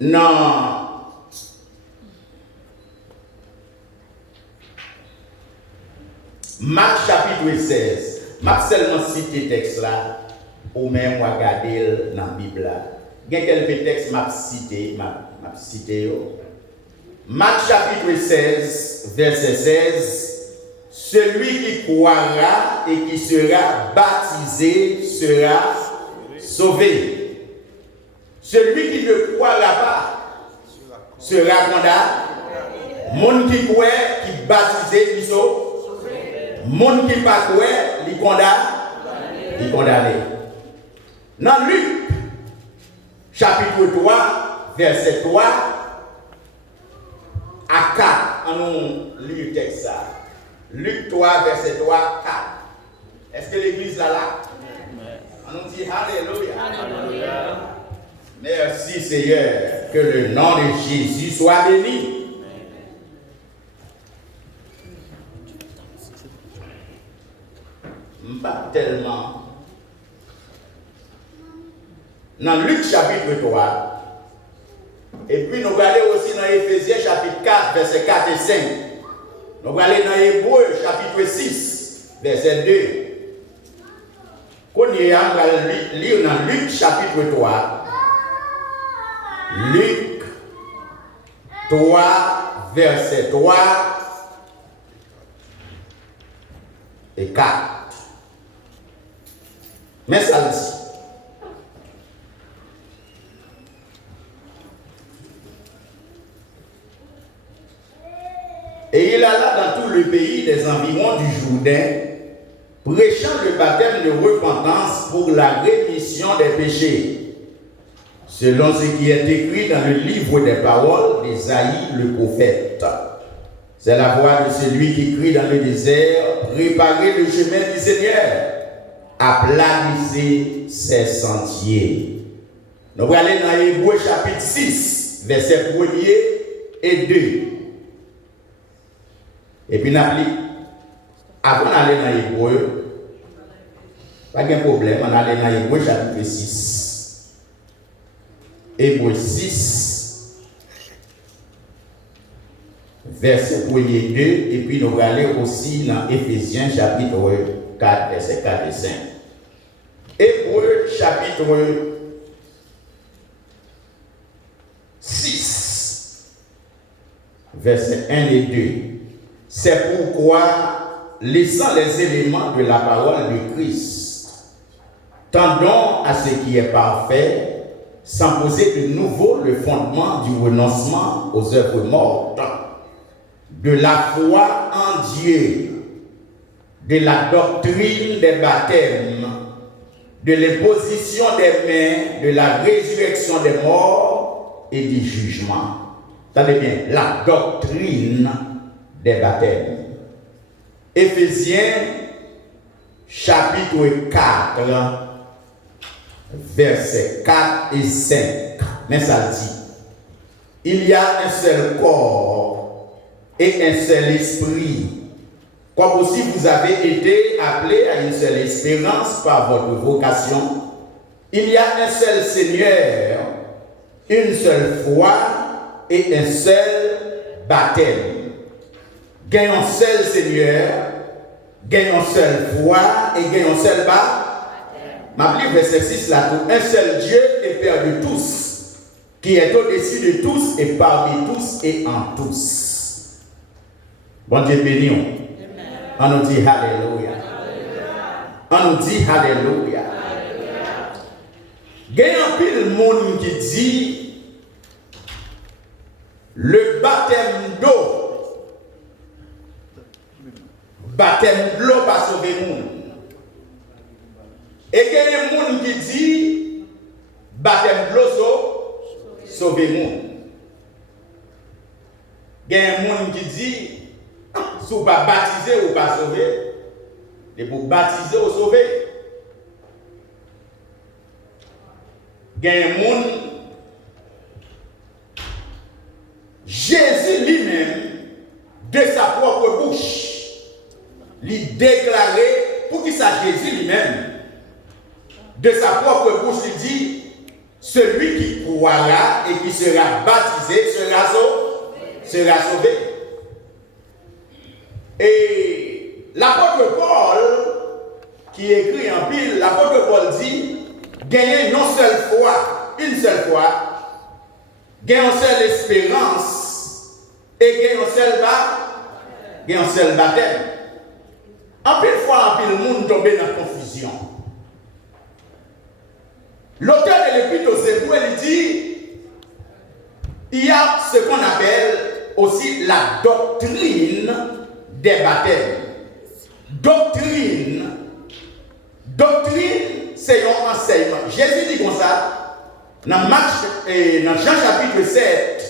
dans Marc chapitre 16, Marc seulement cité texte là, ou même regarder dans la Bible là. Il y a quelques textes m'a cité, Marc chapitre 16, verset 16, celui qui croira et qui sera baptisé sera sauvé. Celui qui ne croira pas sera condamné. Monde qui croit, qui baptisé, qui sauve. Monde qui pas croit, il condamné. Dans Luc chapitre 3, verset 3 à 4, on nous lit le texte ça. Luc 3, verset 3, 4. Est-ce que l'église là? On nous dit Alléluia. Alléluia. Merci Seigneur, que le nom de Jésus soit béni. Pas tellement. Dans Luc chapitre 3, et puis nous allons aller aussi dans Éphésiens chapitre 4, verset 4 et 5. Nous allons aller dans Hébreux chapitre 6, verset 2. Qu'on y a, on va lire dans Luc chapitre 3. Luc 3, verset 3 et 4. Mais ça le dit. Et il alla dans tout le pays des environs du Jourdain, prêchant le baptême de repentance pour la rémission des péchés, selon ce qui est écrit dans le livre des paroles d'Ésaïe le prophète. C'est la voix de celui qui crie dans le désert, préparez le chemin du Seigneur, aplanissez ses sentiers. Nous allons aller dans Hébreux chapitre 6, verset 1er et 2. Et puis, avant d'aller dans Hébreux, pas de problème, on allait dans Hébreux chapitre 6. Hébreux 6, verset 1er et 2. Et puis, nous allons aller aussi dans Éphésiens chapitre 4, verset 4 et 5. Hébreux chapitre 6, verset 1 et 2. C'est pourquoi, laissant les éléments de la parole de Christ, tendons à ce qui est parfait, sans poser de nouveau le fondement du renoncement aux œuvres mortes, de la foi en Dieu, de la doctrine des baptêmes, de l'imposition des mains, de la résurrection des morts et du jugement. Tenez bien, la doctrine des baptêmes. Éphésiens chapitre 4, versets 4 et 5. Mais ça dit, il y a un seul corps et un seul esprit, comme aussi vous avez été appelés à une seule espérance par votre vocation. Il y a un seul Seigneur, une seule foi et un seul baptême. Gagnons seul Seigneur, gagnons seule foi et gagnons seul baptême. Ma Bible verset 6 là, tout un seul Dieu et Père de tous, qui est au-dessus de tous et parmi tous et en tous. Bon Dieu béni. On nous dit Alléluia. On nous dit Alléluia. Il y a un pile monde qui dit le baptême d'eau. Baptême de l'eau va sauver le monde. Et il y a des gens qui disent baptême de l'eau sauver le monde. Il y a des gens qui disent si vous ne pas baptiser ou pas sauver, et pour baptiser ou sauver. Il y a des gens, Jésus lui-même, de sa propre bouche, lui déclarer, pour qu'il sache Jésus lui-même, de sa propre bouche, il dit, celui qui qui croira et qui sera baptisé sera sauvé. Et l'apôtre Paul, qui écrit en pile, l'apôtre Paul dit, gagner une seule fois, gagner une seule espérance et gagner un seul baptême. En pile fois, en pile monde tombé dans la confusion. L'auteur de l'Épître aux Hébreux, il dit, il y a ce qu'on appelle aussi la doctrine des baptêmes. Doctrine, c'est un enseignement. Jésus dit comme ça, dans Jean chapitre 7,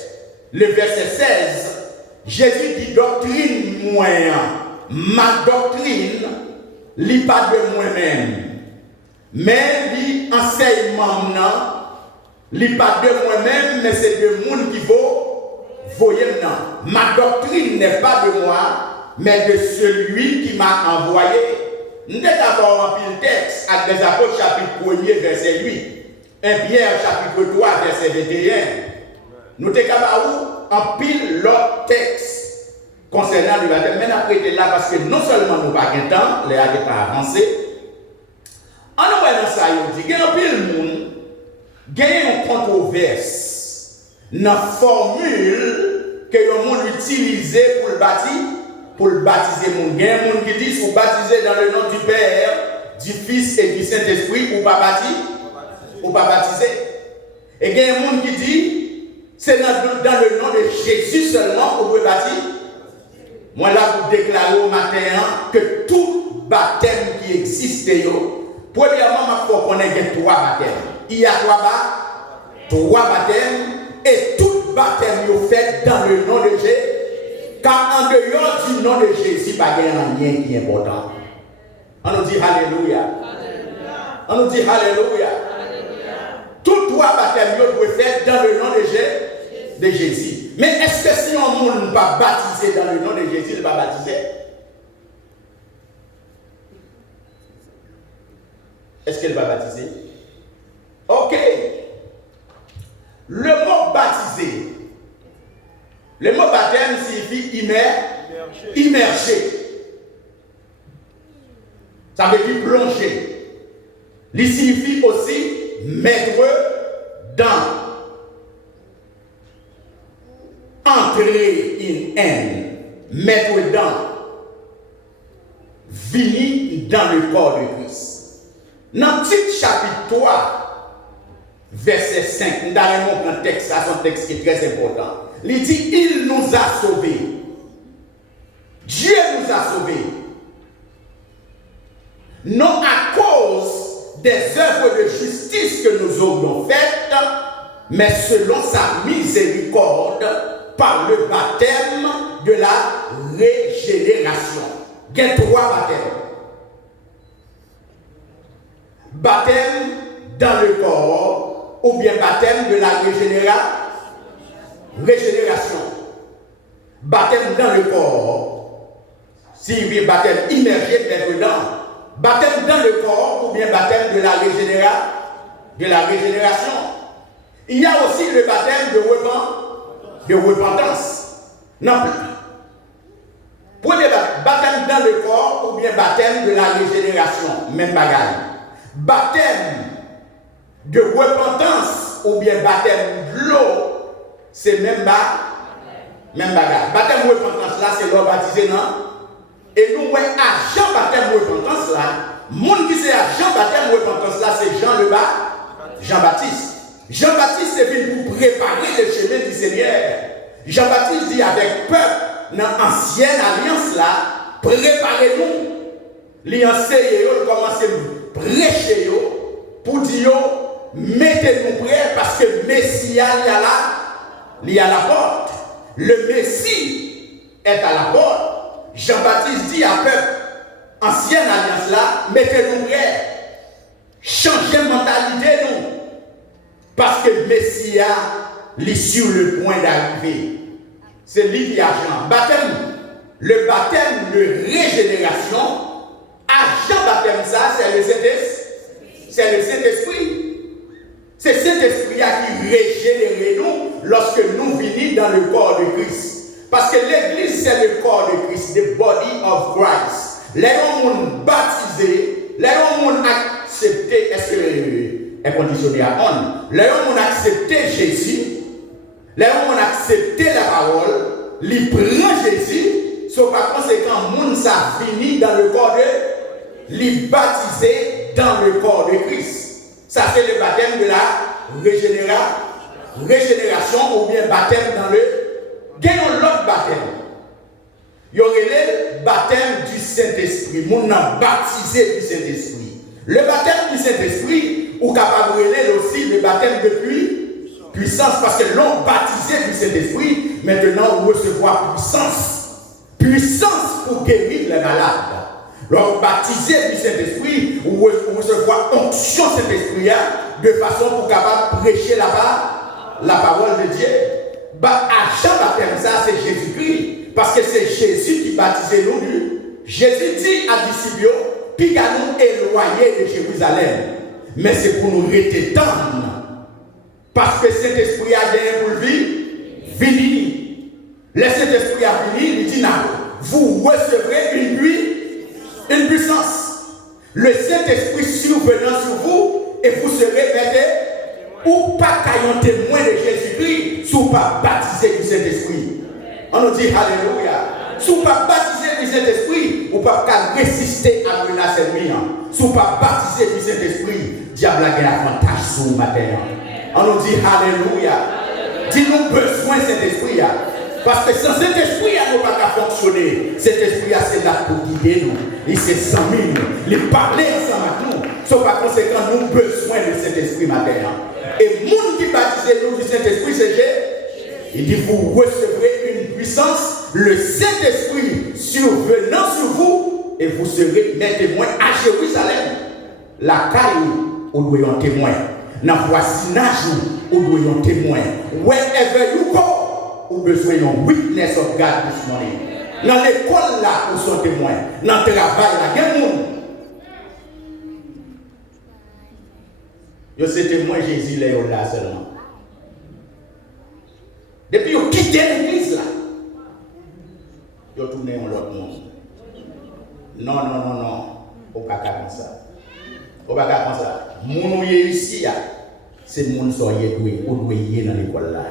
le verset 16, Jésus dit doctrine moyen. Ma doctrine, li pas de moi-même. Mais li enseignement li pas de moi-même, mais c'est de monde qui voyez non. Ma doctrine n'est pas de moi, mais de celui qui m'a envoyé. Nous avons d'abord un pile texte avec les apôtres chapitre 1er verset 8. 1 Pierre chapitre 3 verset 21. Nous avons un pile l'autre texte concernant le baptême. Mais après de là parce que non seulement nous n'avons pas de temps, les n'avons pas avancé. En nous ça, il dit, il y a un pile monde, il y a une controverse dans la formule que le monde utilise pour le baptiser. Il y a un monde qui dit, vous baptisez dans le nom du Père, du Fils et du Saint-Esprit, ou pas baptiser. Et il y a un monde qui dit, c'est dans le nom de Jésus seulement que vous baptisez. Moi là, pour déclarer au matin que tout baptême qui existe, premièrement, il faut qu'on ait 3 baptêmes. Il y a 3 baptêmes et tout baptême est fait dans le nom de Jésus. Car en dehors du nom de Jésus, il n'y a pas de lien qui est important. On nous dit Alléluia. On nous dit Alléluia. Tous 3 baptêmes doivent être faits dans le nom de Jésus. Mais est-ce que si un monde n'est pas baptisé dans le nom de Jésus, il va baptiser? Est-ce qu'elle va baptiser? Ok. Le mot baptiser, le mot baptême signifie immerger. Ça veut dire plonger. Il signifie aussi mettre dans. Entrer mettre dans. Venir dans le corps de Christ. Dans le chapitre 3, verset 5, nous avons un texte, c'est un texte qui est très important. Il dit, il nous a sauvés. Dieu nous a sauvés. Non à cause des œuvres de justice que nous aurions faites, mais selon sa miséricorde, par le baptême de la régénération. Il y a 3 baptêmes. Baptême dans le corps ou bien baptême de la régénération. Baptême dans le corps, si baptême immergé dedans. Baptême dans le corps ou bien baptême de la régénération. Il y a aussi le baptême de repentance. Non plus. Premier baptême dans le corps ou bien baptême de la régénération. Même bagaille. Baptême de repentance ou bien baptême de l'eau, c'est même bagaille. Baptême de repentance là, c'est l'eau baptisé, non? Et nous, ouais, à Jean baptême de repentance là, monde qui c'est à Jean baptême de repentance là, c'est Jean-Baptiste. Jean-Baptiste est venu pour préparer le chemin du Seigneur. Jean-Baptiste dit avec peuple, dans l'ancienne alliance là, préparez-nous. L'enseigneur commence à prêcher pour dire, mettez-nous prêts parce que Messie il y a la porte. Le Messie est à la porte. Jean-Baptiste dit à peuple, ancienne alliance là, mettez-nous prêts. Changez de mentalité nous. Parce que Messie est sur le point d'arriver. C'est lui qui a Jean. Baptême, le baptême de régénération, à Jean baptême ça, c'est le Saint-Esprit. C'est cet esprit qui régénère nous lorsque nous venons dans le corps de Christ. Parce que l'église, c'est le corps de Christ, the body of Christ. Les gens baptisés, les gens accepté, est-ce que est conditionné à on? Les gens accepté Jésus, les gens accepté la parole, ils prennent Jésus, sauf par conséquent, moun ça finit dans le corps de, les baptisés dans le corps de Christ. Ça c'est le baptême de la régénération ou bien baptême dans le. Gagnons l'autre baptême. Il y aurait le baptême du Saint-Esprit. Moun nan baptisé du Saint-Esprit. Le baptême du Saint-Esprit, ou capable de aussi le baptême de puissance, parce que l'on baptisé du Saint-Esprit, maintenant on recevoir puissance. Puissance pour guérir les malades. L'on baptisé du Saint-Esprit, ou recevoir onction Saint-Esprit, de façon pour capable prêcher là-bas la parole de Dieu. À Jean baptême, ça c'est Jésus-Christ. Parce que c'est Jésus qui baptisait nous. Jésus dit à disciples, puis qu'à nous éloigner de Jérusalem. Mais c'est pour nous rester tendre. Parce que cet esprit a gagné pour le vivre. Le Saint-Esprit a venu, il dit non, vous recevrez une puissance. Le Saint-Esprit survenant sur vous et vous serez bêtés. Ou pas qu'ayant témoin de Jésus-Christ, sous pas baptisé du Saint-Esprit. On nous dit Alléluia. Sous pas baptisé du Saint-Esprit, ou pas qu'à résister à la menace ennemie. Sous pas baptisé du Saint-Esprit, diable a gagné avantage sur le matin. On nous dit Alléluia. Dis-nous besoin de cet esprit. Parce que sans cet esprit, nous ne pouvons pas fonctionner. Cet esprit, c'est là pour guider nous. Il s'est sans nous. Il parler ensemble avec nous. Sauf par conséquent, nous avons besoin de cet esprit matin. Et le monde qui baptise nous du Saint-Esprit, c'est Jésus. Il dit, vous recevrez une puissance, le Saint-Esprit survenant sur vous, et vous serez mes témoins à Jérusalem. La caille, où nous soyons témoins. Dans le voisinage, où nous soyons témoins. Wherever you go, où nous soyons witness of God this morning. Dans l'école là, où sont témoins. Dans le travail là, il y a un monde. Yo c'est témoin Jésus là seulement. Depuis yo quitté l'église là. Yo tourné en l'autre monde. Non. Au pas comme ça. Au pas comme ça. Moun ici c'est moun soyé doué ou doué dans l'école là.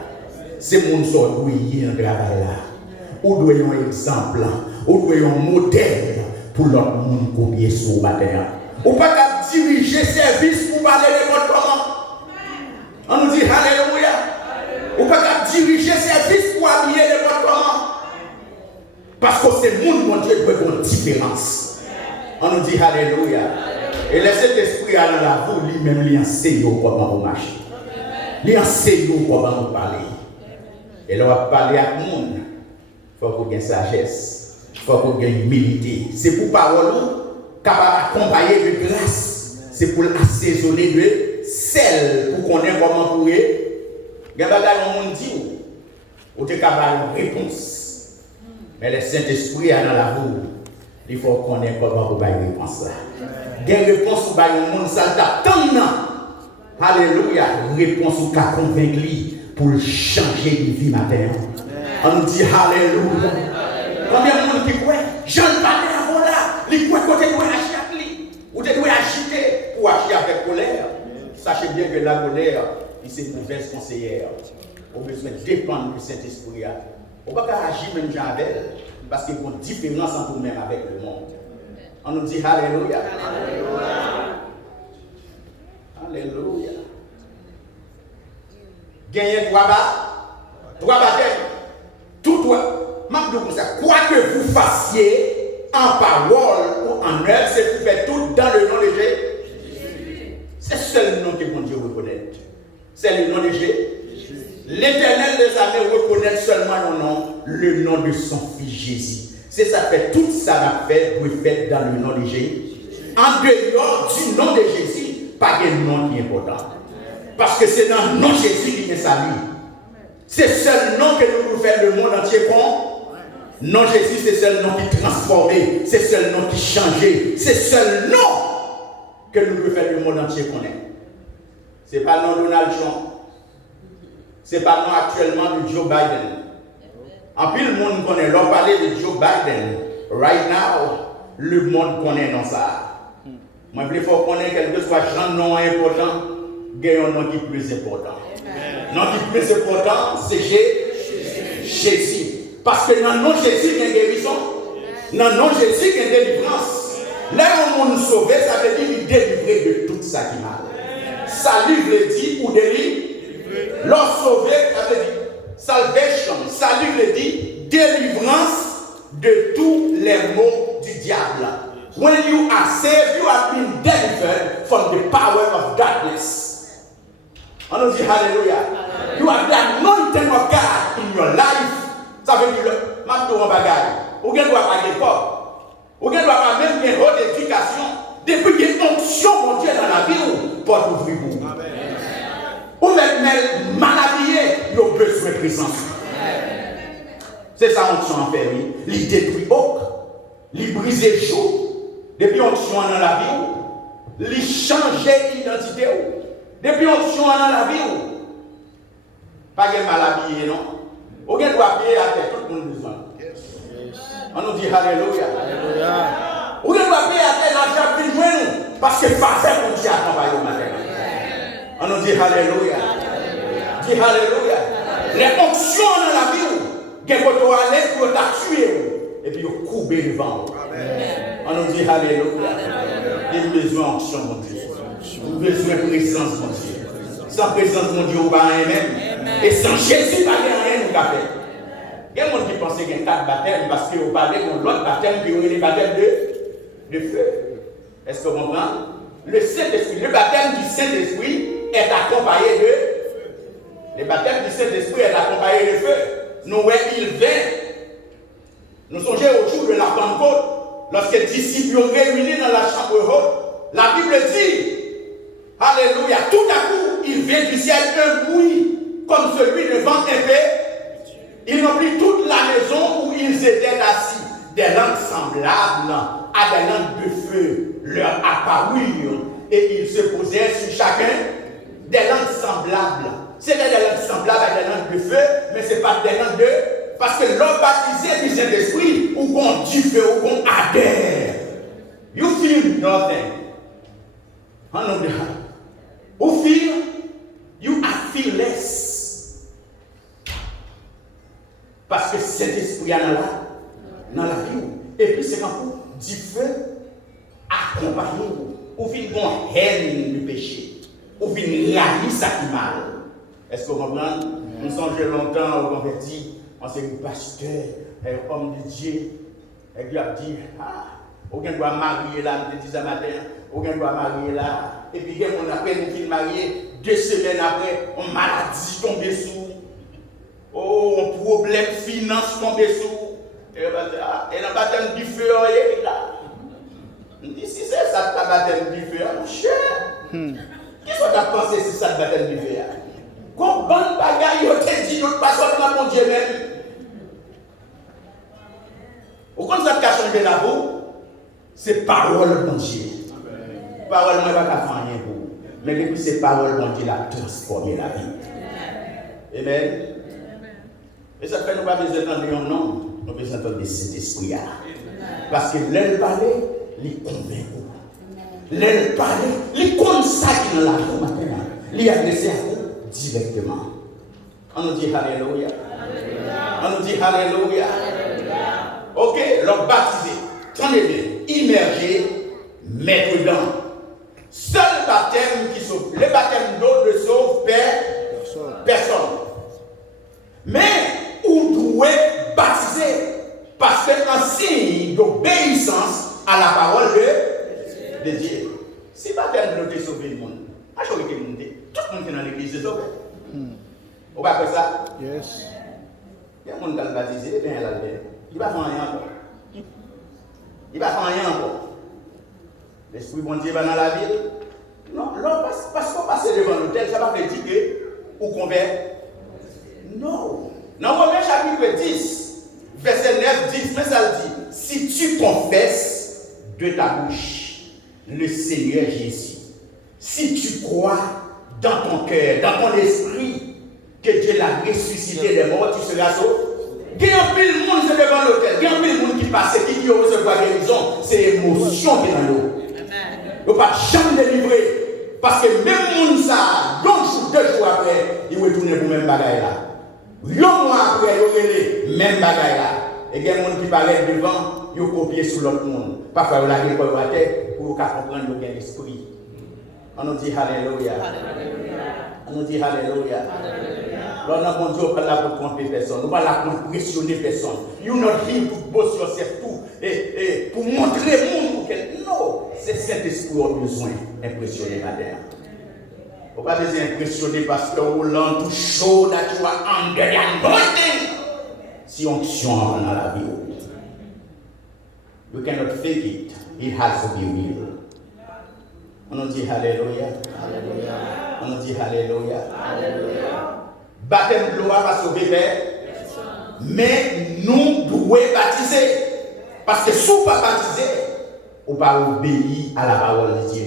C'est moun soyé doué dans le travail là. Ou doué un exemple là, ou doué un modèle pour l'autre monde combien sur matin. Ou pas diriger service pour parler de votre comment. On nous dit Alléluia. Ou pas diriger service pour habiller de votre comment. Parce que c'est mon Dieu qui veut une différence. On nous dit Alléluia. Et laissez l'esprit aller là, vous lui-même lui enseigner comment vous marchez. Lui enseigner comment vous parlez. Et là, on va parler à tout le monde. Il faut qu'on ait sagesse. Il faut qu'on ait humilité. C'est pour parole capable d'accompagner de grâce. C'est pour assaisonner de sel pour qu'on ait comment pour eux. Il y a des gens qui disent ou tu es capable de réponse. Mais le Saint-Esprit est dans la roue. Il faut qu'on ait comment pour une réponse là. Il y a une réponse pour un monde ça t'attend. Alléluia. Réponse pour convaincre pour changer de vie matin. On dit Alléluia. Combien de monde qui croit? Je ne parle pas avant là. Il croit que tu dois agir avec lui. Ou tu dois agiter pour agir avec colère. Sachez bien que la colère, c'est une mauvaise conseillère. On a besoin de dépendre du Saint-Esprit. On ne peut pas agir même avec elle. Parce qu'il y a une différence entre nous-mêmes avec le monde. On nous dit Alléluia. Alléluia. Gagner droit baptême. Tout droit. Quoi que vous fassiez en parole ou en œuvre, c'est que vous faites tout dans le nom de Jésus. C'est seul nom que mon Dieu reconnaît. C'est le nom de Jésus. L'Éternel des armées reconnaît seulement le nom de son fils Jésus. C'est ça fait tout ça va faire, vous faites dans le nom de Jésus. En dehors du nom de Jésus, pas de nom qui est important. Parce que c'est dans le nom de Jésus qui est salut. C'est seul nom que nous pouvons faire le monde entier con. Non, Jésus, c'est seul nom qui transformé, c'est seul nom qui changé, c'est seul nom que nous pouvons faire le monde entier connaître. Ce n'est pas non Donald Trump. Ce n'est pas non actuellement de Joe Biden. En plus, le monde connaît. L'on parlait de Joe Biden. Right now, le monde connaît dans ça. Moi, il faut qu'on ait quelque soit un nom important, il y a un nom qui est plus important. Le nom qui est plus important, c'est Jésus. Parce que dans le nom de Jésus, il y a une guérison. Dans le nom de Jésus, il y a une délivrance. Là où on nous sauve, ça veut dire qu'il délivrer de tout ça qui mal. Salut veut dire ou délivrer. L'on sauvé, ça veut dire salvation. Salut veut dire délivrance de tous les maux du diable. When you are saved, you have been delivered from the power of darkness. On nous dit Hallelujah. You have the anointing of God in your life. Ça veut dire, ma tour en bagaille. Ou bien doit pas d'école. Ou bien doit pas même une haute éducation. Depuis qu'il y a une onction, mon Dieu, dans la vie, porte ouvrir pour vous. Ou même mal habillé, il y a besoin de présence. C'est ça onction en fait, oui. Il détruit autre. Il brise chaud. Depuis onction dans la vie, il change l'identité. Depuis onction dans la vie, pas de mal habillé, non? Ou bien doit payer à terre, tout le monde besoin. On nous dit Alléluia. Ou bien doit payer à terre l'argent plus loin, parce que pas faire comme Dieu accompagne au matin. On nous dit Alléluia. Dit Alléluia. Les onctions dans la vie, il faut aller pour tuer et puis couper le vent. On nous dit Alléluia. Il y a besoin d'onction, mon Dieu. Il y a besoin de présence, mon Dieu. Sans présence, mon Dieu, on va rien même. Et sans Jésus, pas rien, nous avons fait. Il y a des gens qui pensent qu'il y a 4 baptêmes parce qu'on parlait de l'autre baptême qui est le baptême de feu. Est-ce que vous comprenez? Le Saint-Esprit, le baptême du Saint-Esprit est accompagné de. Le baptême du Saint-Esprit est accompagné de feu. Nous, il vient. Nous songeons au jour de la Pentecôte, lorsque les disciples ont réunis dans la chambre haute. La Bible dit, Alléluia, tout à coup, il vient du ciel un bruit comme celui de vent épais. Ils ont pris toute la maison où ils étaient assis. Des langues semblables à des langues de feu leur apparurent et ils se posaient sur chacun des langues semblables. C'était des langues semblables à des langues de feu, mais ce n'est pas des langues de. Parce que l'homme baptisé du Saint-Esprit, ou qu'on du feu, ou qu'on adhère. You feel nothing. Ou feel, you are fearless. Parce que cet esprit est dans la vie. Et puis c'est quand vous du feu accompagné ou vient une haine du péché. Ou vient réaliser ça qui mal. Est-ce que vous comprenez? Nous sommes longtemps au converti. On s'est un pasteur, un homme de Dieu. Et puis il a dit, aucun doit marier là, je disais matin, aucun doit marier là. Et puis on a peine qu'il marié, 2 semaines après, une maladie tombée sous. Oh, un problème finance tombé sous. Et on va dire, et la baptême du feu, là. Si c'est ça, la baptême du feu, mon cher. Qu'est-ce que tu as pensé si ça, le baptême du feu? Quand bonne bagaille, on te dit, notre passage dans mon Dieu même. Au contraire, ça qui a changé la vie, c'est parole, mon Dieu. Parole, moi, je ne vais pas faire rien pour vous. Mais depuis, c'est parole, mon Dieu, a transformé la vie. Amen. Et ça fait nous pas besoin d'entendre un nom, nous avons besoin d'entendre cet esprit-là. Parce que l'aile parler, il convainc. L'aile parler, il comme ça qui est dans la vie maintenant. Il est adressé à vous directement. On nous dit Alléluia. On nous dit Alléluia. Ok, l'homme baptisé, tenez bien, immergé, mettre dedans. Seul baptême qui sauve. Le baptême d'eau ne sauve personne. Mais vous devez baptiser parce que un signe d'obéissance à la parole de Dieu. Si le baptême de Dieu sauve le monde, tout le monde qui est dans l'église est sauvé. On va faire ça? Yes. Il y a un monde qui est baptisé, il ne va pas faire rien encore. Il va faire rien encore. L'esprit bon Dieu va dans la ville. Non, parce qu'on passe devant l'autel, ça va faire dire que ou convert. Non. Dans Romains chapitre 10, verset 9, 10, mais ça dit, si tu confesses de ta bouche le Seigneur Jésus, si tu crois dans ton cœur, dans ton esprit, que Dieu l'a ressuscité des morts, tu seras sauvé. Il y a un peu de monde devant l'hôtel, il y a un peu de monde qui passe, qui recevoir guérison, c'est l'émotion qui est dans l'eau. Il ne peut pas jamais délivrer. Parce que même monde ça, 2 jours après, il retourne pour le même bagaille là. 1 mois après, il retourne même bagaille là. Et il y a des gens qui parlent devant, ils copient sur l'autre monde. Parfois, ils la récoltent à terre pour comprendre le l'esprit. On nous dit Alléluia. On nous dit Alléluia. Là, on a bon Dieu, on ne va pas là pour tromper personne. On ne va pas là pour pressionner personne. You not here to boss yourself et pour montrer le monde. Non, c'est cet esprit qui a besoin d'impressionner madame. On ne va pas besoin d'impressionner parce que Roland tout chaud, that you are under the anointing. Si onction dans la vie. You cannot fake it. It has to be real. On nous dit Alléluia. Alléluia. On nous dit Alléluia. Alléluia. Baptême de l'eau va sauver père. Mais nous devons baptiser. Parce que si on ne pas baptiser, on ne va pas obéir à la parole de Dieu.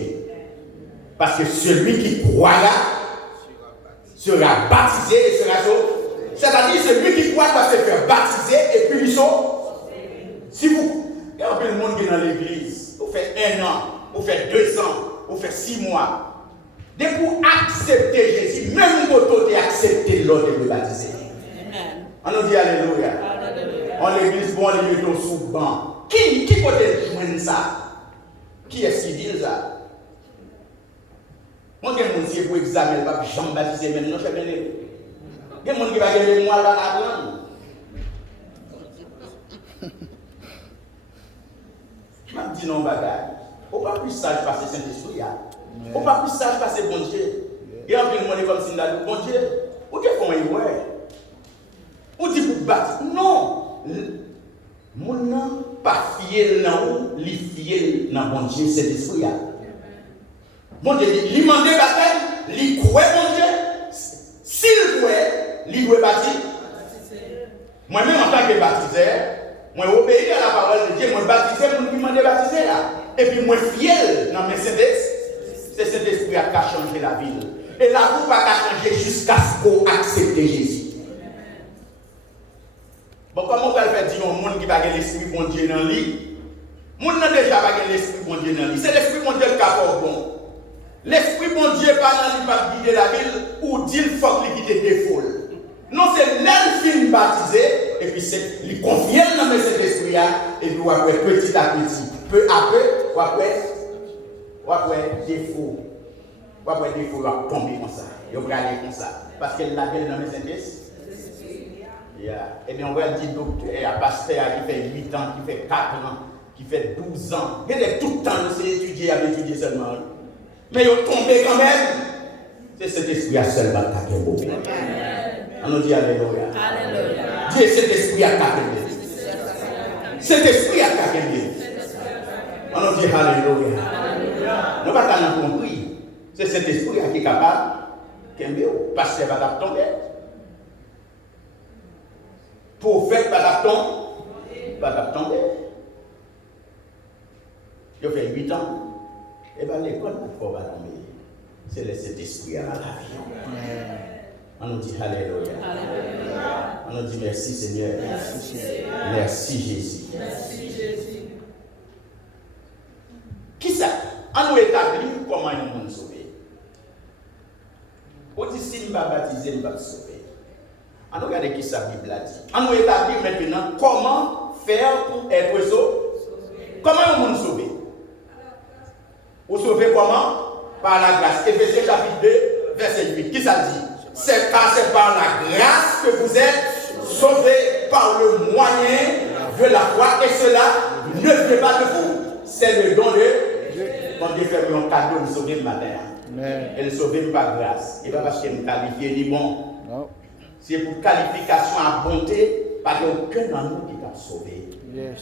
Parce que celui qui croira sera baptisé et sera sauvé. C'est-à-dire celui qui croit doit se faire baptiser et puis il sauve. Si vous, il y a un peu de monde qui est dans l'église, vous faites 1 an, vous faites 2 ans, vous faites 6 mois. Dès pour accepter Jésus, même quand vous accepté l'ordre de baptiser. On nous dit Alléluia. En l'église, bon, on est au sous-banc. Qui peut joindre ça? Qui est-ce qui dit ça? Moi, je vais vous pour examiner, je vais jamais baptiser même, non, je vais venir. Il y a des gens qui vont gagner moi là la grande. Je dis non, bagaille. On ne peut pas plus sage passer Saint-Esprit. On ne peut pas plus sage passer bon Dieu. Il y a un peu de monde comme si on a dit bon Dieu. Où est-ce qu'on est? Où dit pour battre? Non. Mon nom, pas fier dans où, li fier dans bon Dieu, c'est l'esprit. Bon Dieu dit, il demande baptême, il croit bon Dieu. S'il croit, il doit baptiser. Moi-même, en tant que baptiseur, moi, obéis à la parole de Dieu, moi, baptiser, moi, demande baptiser là. Et puis, moi, fier dans mes CDS, c'est cet esprit qui a changé la ville. Et la vie va changer jusqu'à ce qu'on accepte Jésus. Bon, comment on va faire dire au monde qui va avoir l'esprit bon Dieu dans lui? Le monde n'a déjà pas l'esprit bon Dieu dans lui. C'est l'esprit bon Dieu qui a bon. L'esprit bon Dieu pas dans lui va guider la ville ou dit il faut qu'il quitte défaut. Non, c'est l'elfine baptisé et puis c'est il confie dans cet esprit là et puis après petit à petit, peu à peu, après défaut. Après défaut va tomber comme ça. Il va aller comme ça parce qu'elle l'a bien dans mes indices. Et bien on va dire docteur, un pasteur qui fait 8 ans, qui fait 4 ans, qui fait 12 ans. Il est tout le temps de étudier, à étudier seulement. Mais ils ont tombé quand même. C'est cet esprit à seulement qui a beau. On nous dit Alléluia. Dieu, cet esprit à capé. Cet esprit à capé. On nous dit Alléluia. Nous ne pouvons pas compris. C'est cet esprit qui est capable de passer par la tomber. Prophète pas tomber. Il fait 8 ans. Et bien l'école ne faut pas tomber. C'est cet esprit à la vie. On nous dit Alléluia. On nous dit merci Seigneur. Merci Jésus. Qui ça? On nous établit comment nous nous sauver. On dit si nous ne sommes pas baptisés, nous ne sommes pas sauvés. On regarde qui sa Bible a dit. On nous établit maintenant comment faire pour être sauvé. Comment nous sauver? Vous sauvez comment? Par la grâce. Éphésiens chapitre 2, verset 8. Qui ça dit? C'est car c'est par la grâce que vous êtes sauvés par le moyen de la foi. Et cela ne vient pas de vous. C'est le don de Dieu. Mon Dieu fait un cadeau de sauver le matin. Et le sauver par grâce. Et pas parce qu'il nous qualifie ni bon. Non. C'est pour qualification à bonté, pas aucun d'entre nous qui t'a sauvé. Yes.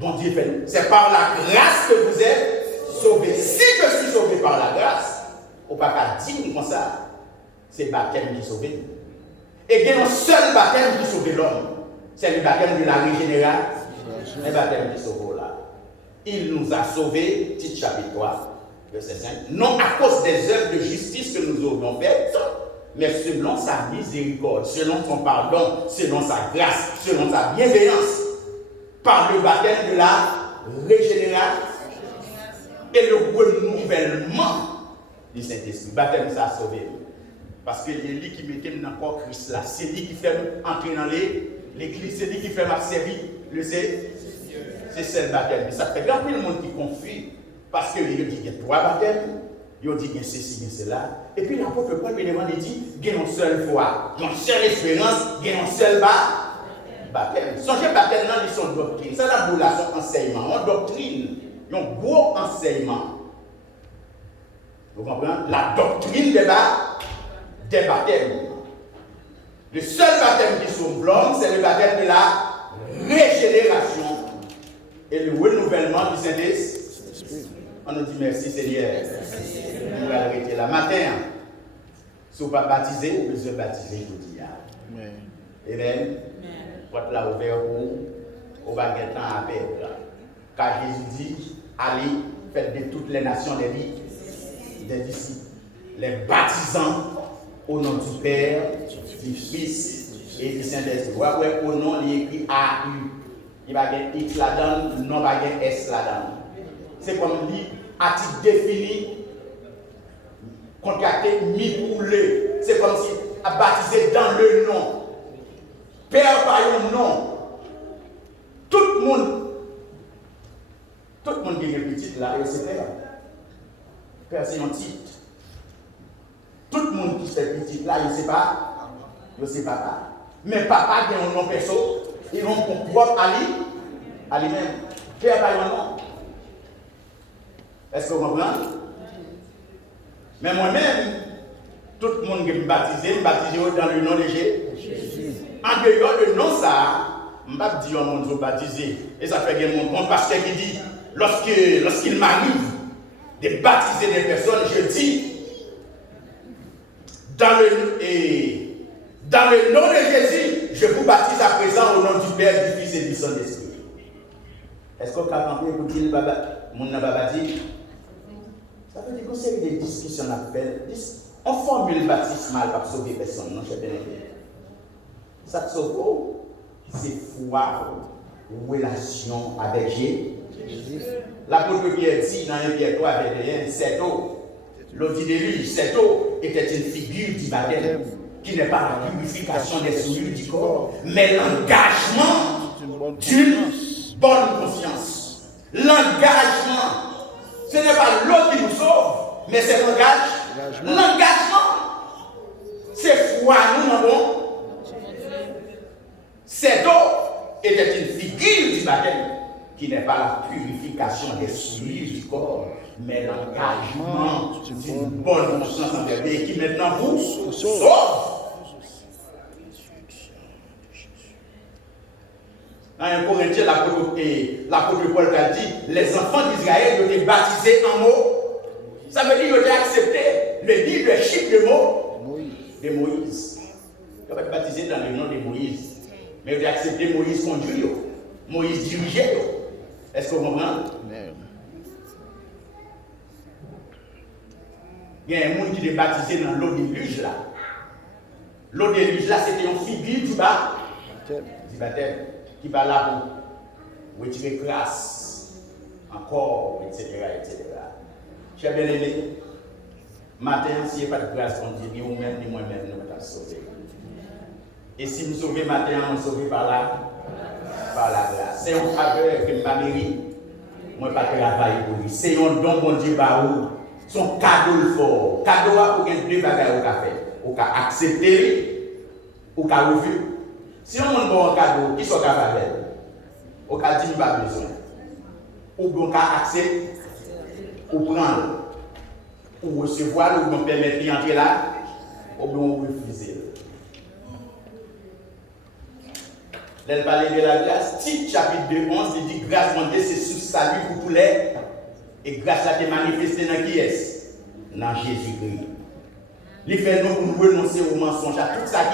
Bon Dieu fait. C'est par la grâce que vous êtes sauvés. Si je suis sauvé par la grâce, on ne peut pas dire comme ça. C'est le baptême qui sauve. Et il y a un seul baptême qui sauve l'homme. C'est le baptême de la régénération. Le baptême qui sauve là. Il nous a sauvés, petit chapitre 3. Verset 5. Non à cause des œuvres de justice que nous aurions faites, mais selon sa miséricorde, selon son pardon, selon sa grâce, selon sa bienveillance, par le baptême de la régénération et le renouvellement du Saint-Esprit. Baptême, ça a sauvé. Parce que c'est lui qui mettait dans le corps Christ là. C'est lui qui fait entrer dans l'église. C'est lui qui fait ma servir. C'est ça le baptême. Ça fait grand peu le monde qui confie. Parce qu'il dit qu'il y a 3 baptêmes. Il dit qu'il y a ceci, il y a cela. Et puis l'apôtre Paul, il dit qu'il y a une seule foi, une seule espérance, il y a une seule baptême. Songez baptême dans les son doctrine. C'est la boule, son enseignement. En doctrine, il y a un beau enseignement. Vous comprenez? La doctrine des baptêmes. Le seul baptême qui sauve l'homme, c'est le baptême de la régénération et le renouvellement du Saint-Esprit. On nous dit merci Seigneur. On va arrêter là. Matin, si vous ne pas baptisé, vous pouvez baptiser, je vous dis. Amen. Votre là ouvert pour va gagner temps à perdre. Car Jésus dit, allez, faites de toutes les nations des disciples, les baptisant au nom du Père, du Fils et du Saint-Esprit. Vous voyez, au nom, il est écrit AU. Il va gagner X là-dedans, non va gagner S là-dedans. C'est comme lui, article défini, contracté, mis pour le. C'est comme si a baptisé dans le nom. Père par un nom. Tout le monde qui est petit là, c'est Père. Père, c'est un titre. Tout le monde qui fait petit là, il ne sait pas. Il ne sait pas. Mais papa qui a un nom perso, ils vont propre à lui-même. Père par un nom. Est-ce que vous comprenez? Mais moi-même, tout le monde qui me baptise dans le nom de Jésus. En dehors de nom, ça, je ne vais pas dire au monde baptisé. Et ça fait bien mon pasteur qui dit, lorsqu'il m'arrive de baptiser des personnes, je dis, dans le nom de Jésus, je vous baptise à présent au nom du Père, du Fils et du Saint-Esprit. Est-ce qu'on peut comprendre écouter le monde n'a pas baptisé? Ça veut dire que c'est des discussions à faire. On formule le baptismal pour sauver personne, non, cher bien-aimé. Ça te sauve, c'est foi, relation avec Jésus. L'apôtre Pierre dit dans 1 Pierre 3, avec cette eau, l'eau dit de lui, cette eau était une figure du baptême, qui n'est pas la purification des souillures du corps, mais l'engagement d'une bonne conscience. L'engagement. Ce n'est pas l'eau qui nous sauve, mais c'est l'engagement. L'engagement, c'est foi, nous n'avons. Cette eau était une figure du baptême, qui n'est pas la purification des souillures du corps, mais l'engagement d'une bonne conscience envers Dieu, qui maintenant vous sauve. Dans 1 Corinthiens, l'apôtre Paul a dit, les enfants d'Israël ont été baptisés en mots. Ça veut dire qu'ils ont été acceptés le leadership de Moïse. Ils ont été baptisés dans le nom de Moïse. Mais ils ont été acceptés Moïse conduit. Moïse dirigeait. Est-ce que vous comprenez? Il y a un monde qui est baptisé dans l'eau déluge là. L'eau déluge là, c'était une figure du baptême. Qui va là pour retirer grâce, encore, etc. Chers bien-aimés, matin, s'il n'y a pas de grâce, on dit, ni vous-même, ni moi-même, nous sommes sauvés. Et si nous sauvons matin, nous sommes sauvés par la grâce. C'est un faveur que je ne mérite. Moi, je ne vais pas travailler pour lui. C'est un don, bon Dieu, son cadeau fort. Cadeau pour qu'il y ait deux bagages au café. Au cas accepter, au cas refuser. Si on a un bon cadeau, qui sont capables, on a dit pas besoin. Ou bien on a accepter, ou prendre, ou recevoir, ou bien permettre d'entrer là, ou bien refuser. Elle parle de la grâce, Tite chapitre 2, 11, il dit grâce mon Dieu, c'est sous salut pour tous les. Et grâce à te manifester dans qui est-ce? Dans Jésus-Christ. Il fait nous pour nous renoncer au mensonge à tout ça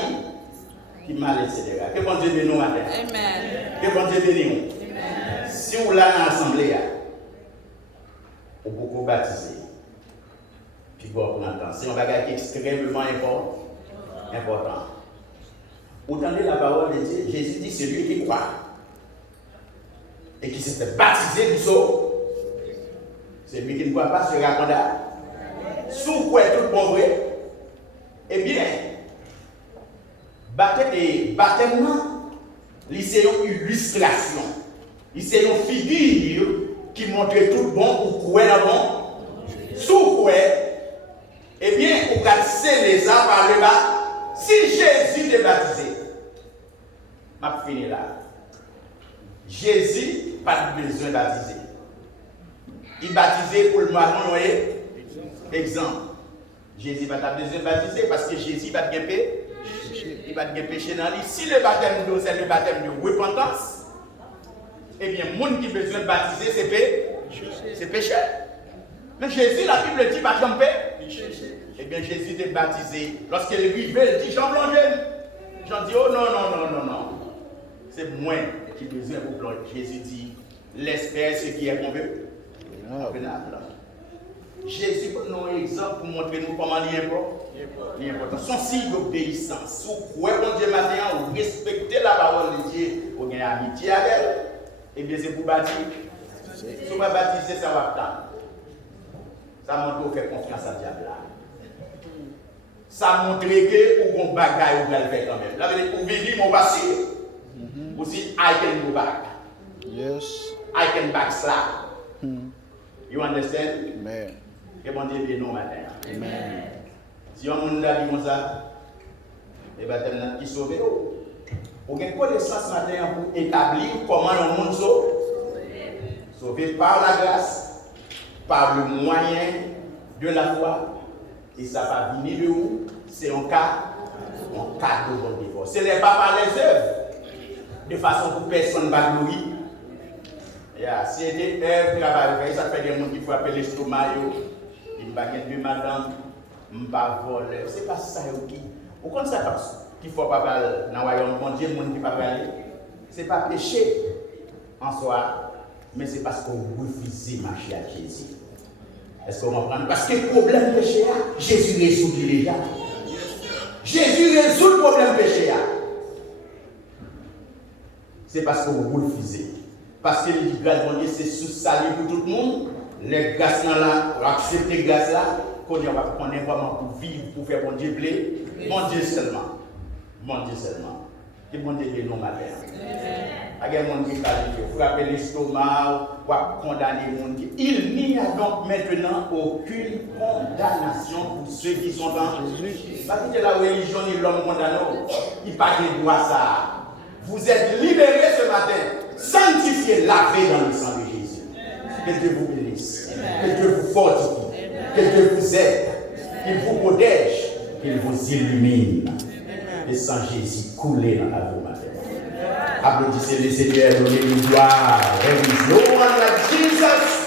qui mal, etc. Que bon Dieu bénisse nous matin. Amen. Que bon Dieu bénisse nous. Si vous l'avez dans l'assemblée, vous pouvez baptiser. C'est un bagage extrêmement important. Vous entendez la parole de Dieu, Jésus dit celui qui croit et qui s'est fait baptiser du sceau, celui qui ne croit pas sera condamné. Sous quoi tout bon vrai, eh bien, baptême, c'est une illustration, c'est une figure qui montre tout bon ou quoi là bon. Sous quoi, eh bien, vous cassez les arbres par le bas. Si Jésus est baptisé, je vais finir là. Jésus n'a pas besoin de baptiser. Il baptisé pour le marron, exemple. Jésus n'a pas besoin de baptiser parce que Jésus va te guéper. Il va te péché dans lui. Si le baptême d'eau, c'est le baptême de repentance, eh bien, le monde qui a besoin de baptiser, c'est péché. Mais Jésus, la Bible dit, va tromper. Eh bien, Jésus est baptisé. Lorsqu'il est arrivé, il dit, Jean plonge. Jean dit, oh non. C'est moi qui ai besoin de plonger. Jésus dit, l'espère ce qui est convenable. Jésus nous un exemple pour montrer nous comment il est important. Son signe d'obéissance. Si vous croyez bon Dieu matin, vous respectez la parole de Dieu, vous avez amitié avec elle, eh bien c'est pour baptiser. Si vous ne baptisez, ça va pas. Ça montre que vous faites confiance à Dieu. Ça montre que vous avez un bagage vous allez faire quand même. Là, vous vivez mon passé. Vous dites, I can go back. Yes. I can backslide. You understand? Amen. Que bon Dieu bénisse nous matin. Amen. Si on nous a dit comme ça, et bien, qui sauve. Vous avez une connaissance matin pour établir comment le monde sauve. Sauvé par la grâce, par le moyen de la foi. Et ça va venir de où? C'est un cadeau de Dieu. Ce n'est pas par les œuvres, de façon que personne ne va glorifier. Si c'était œuvre, ça fait des gens qui frappent l'estomac, ils ne vont pas de madame, ils ne vont pas voler. Ce n'est pas ça qui. Vous comprenez ça qu'il ne faut pas parler dans le royaume de Dieu, le monde qui ne va pas parler. Ce n'est pas péché en soi, mais c'est parce qu'on refuse de marcher à Jésus. Est-ce qu'on comprend? Parce que le problème péché, Jésus résout déjà. Jésus résout le problème péché. C'est parce qu'on refuse. Parce que le grâce de Dieu, c'est sous salut pour tout le monde. Les grâces là, accepter grâce là, qu'on est vraiment pour vivre, pour faire bon Dieu plaît. Mon Dieu seulement. Mon Dieu seulement. Que bon Dieu bénisse nos matins. Il y a des gens qui ont frappé l'estomac, ou condamner les gens. Il n'y a donc maintenant aucune condamnation pour ceux qui sont dans Jésus. Parce que la religion ni l'homme condamné, il n'y a pas de droit à ça. Vous êtes libérés ce matin. Sanctifiez, lavez dans le sang de Jésus. Que Dieu vous bénisse. Que Dieu vous fortifie. Que Dieu vous aide. Qu'il vous protège. Qu'il vous illumine. Et sans Jésus couler dans la vie matin. Applaudissez le Seigneur, donnez-lui gloire. There is no one like Jesus.